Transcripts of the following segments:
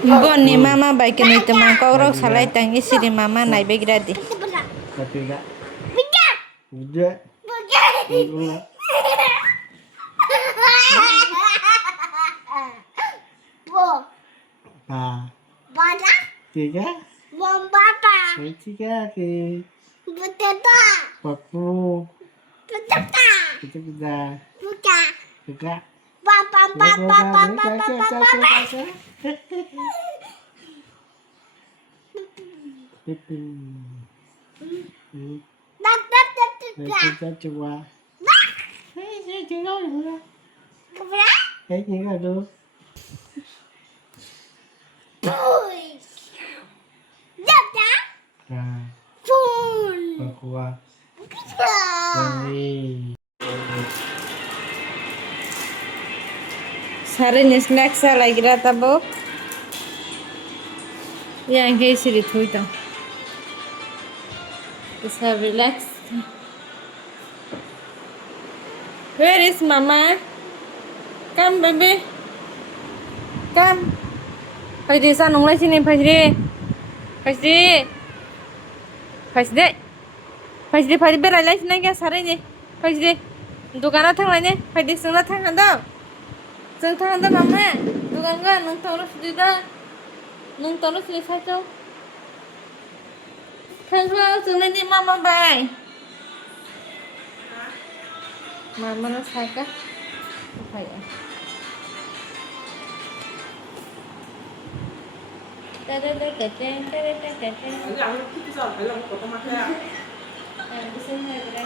Bonni mama baik ni teman kau rok salai tangi siri mama naik begradi. Ketiga. Udah. Ah. Tiga. Tiga ke. Paku. Kita. Tiga. Kita coba. Saya tinggal dulu. Saya tinggal dulu. Nah. Pakuah. Sari ni snack sa lagi rata bo. Yang ke siri thui to. Bisa relax. Where is mama? Come baby. Come. Fajri sa nong lai sini Fajri. Fajri. Fajri. Fajri Fajri berai lai sini ke sari ni. Fajri. Dukana thang lai ni. Fajri sungna thang anda. Sung thang anda mama. Dukan ga nong toro sudi da. Nong toro sudi sa chau. Thang sa sung lai ni mama bye. Mama nó sai ka? Phải à? Đây cái trên. Anh làm cái gì sao? Anh làm cái tomat ya? Di sini ada.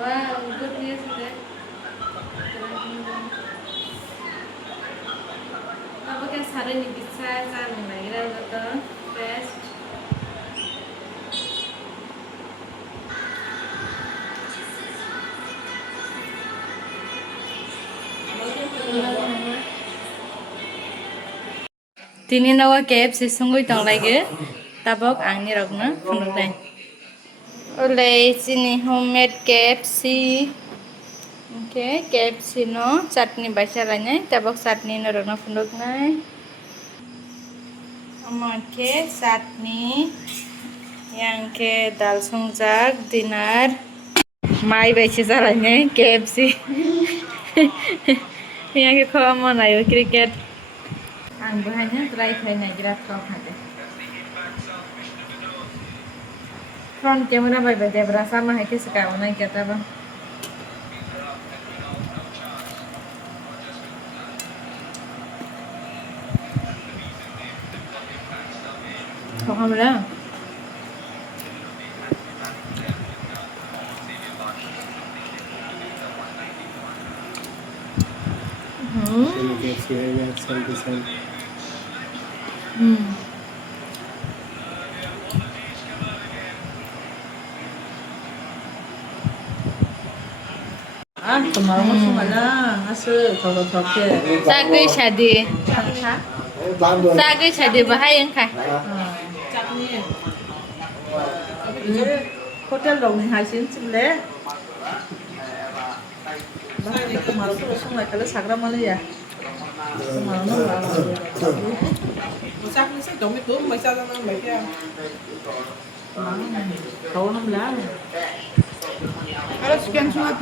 Wow, good news sudah. Apa kan saran ni bisa jalan lagi dah betul. Best. Tini nawa KFC sungguh tong lagi, tabok angni rokna funduk nai. Oleh sini homemade KFC, okay KFC no chutney baca lanya, tabok chutney no rokna funduk nai. Oke chutney, yang ke dal sungjak dinner, mai baca lanya KFC. Yang ke kau mana yo cricket. Ang buahnya try naik gerak kau ada. Front camera baik baik berasa mah itu sekarang naik kata bang. Kau kamera? Ah, kemarin masuk mana? Masuk kalau toke. Sagai shadi. Sagai shadi bahaya yang kai. Cak ni. Ini hotel dong ni hasil sebelah. Bahaya kemarin masuk mana kalau sagram mana ya? Kemarin mana? Masak ni saya dong itu masak sama mereka. Kau 16. Harus sekian surat.